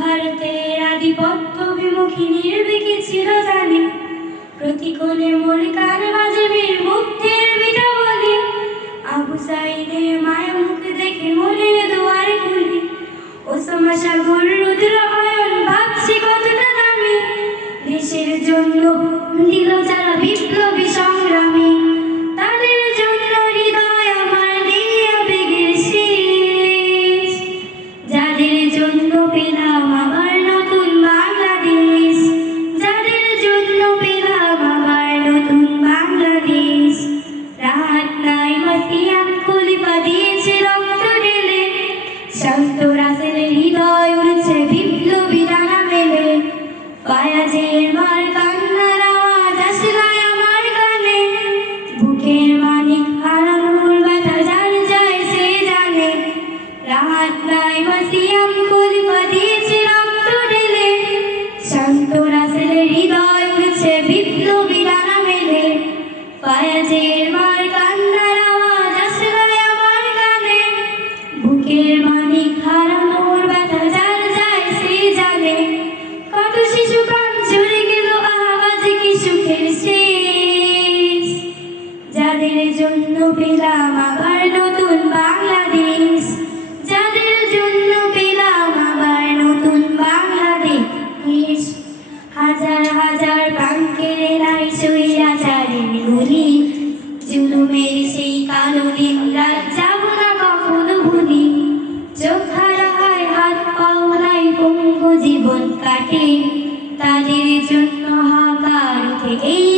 ভারতের আধিপত্য বিমুখী নির্ভীকি চিরজানি প্রতিকূলে মোর কান বাজে বীর মুক্তির বিটা বলি। আবু সাইদের মায়া মুখ দেখে মনের দুয়ার খুলি। ওসামা সাগর রুদ্র অয়ন ভাবছি কতটা দামি। দেশের জন্য দিল যারা বিপ্লবী সংগ্রামী, তাদের জন্য হৃদয় আমার দিয়ে আবেগের শেষ। যাদের জন্য পেলাম আবার নতুন বাংলাদেশ, যাদের জন্য পেলাম আবার নতুন বাংলাদেশ। রাত নাই মাসিয়াম খলিফা দিয়েছে রক্ত ঢেলে, শান্ত রাসেলের হৃদয় উড়ছে বিপ্লবী ডানা মেলে। ফায়াজের মার কান্নার আওয়াজ আসে আমার কানে, বুকের মানিক হারানোর ব্যথা যার যায় সে জানে। রাত নাই মাসিয়াম খলিফা দিয়েছে রক্ত ঢেলে, শান্ত রাসেলের হৃদয় উড়ছে বিপ্লবী ডানা মেলে। ফায়াজের মার কান্নার আওয়াজ আসে আমার কানে, বুকের মানিক হারানোর ব্যথা যার যায় সে জানে। কত শিশু প্রাণ ঝরে গেল আজ কি সুখের শেষ। যাদের জন্য পেলাম আবার নতুন বাংলাদেশ, যাদের জন্য পেলাম আবার নতুন বাংলাদেশ। হাজার হাজার প্রাণ কেড়ে নাই স্বৈরাচারের গুলি, জুলুমের সেই কালো দিন রাত যাব না কখনো ভুলি। চোখ হারা হয় হাত পাও নাই পঙ্গু জীবন কাটে, তাদের জন্য হাহাকার উঠে এই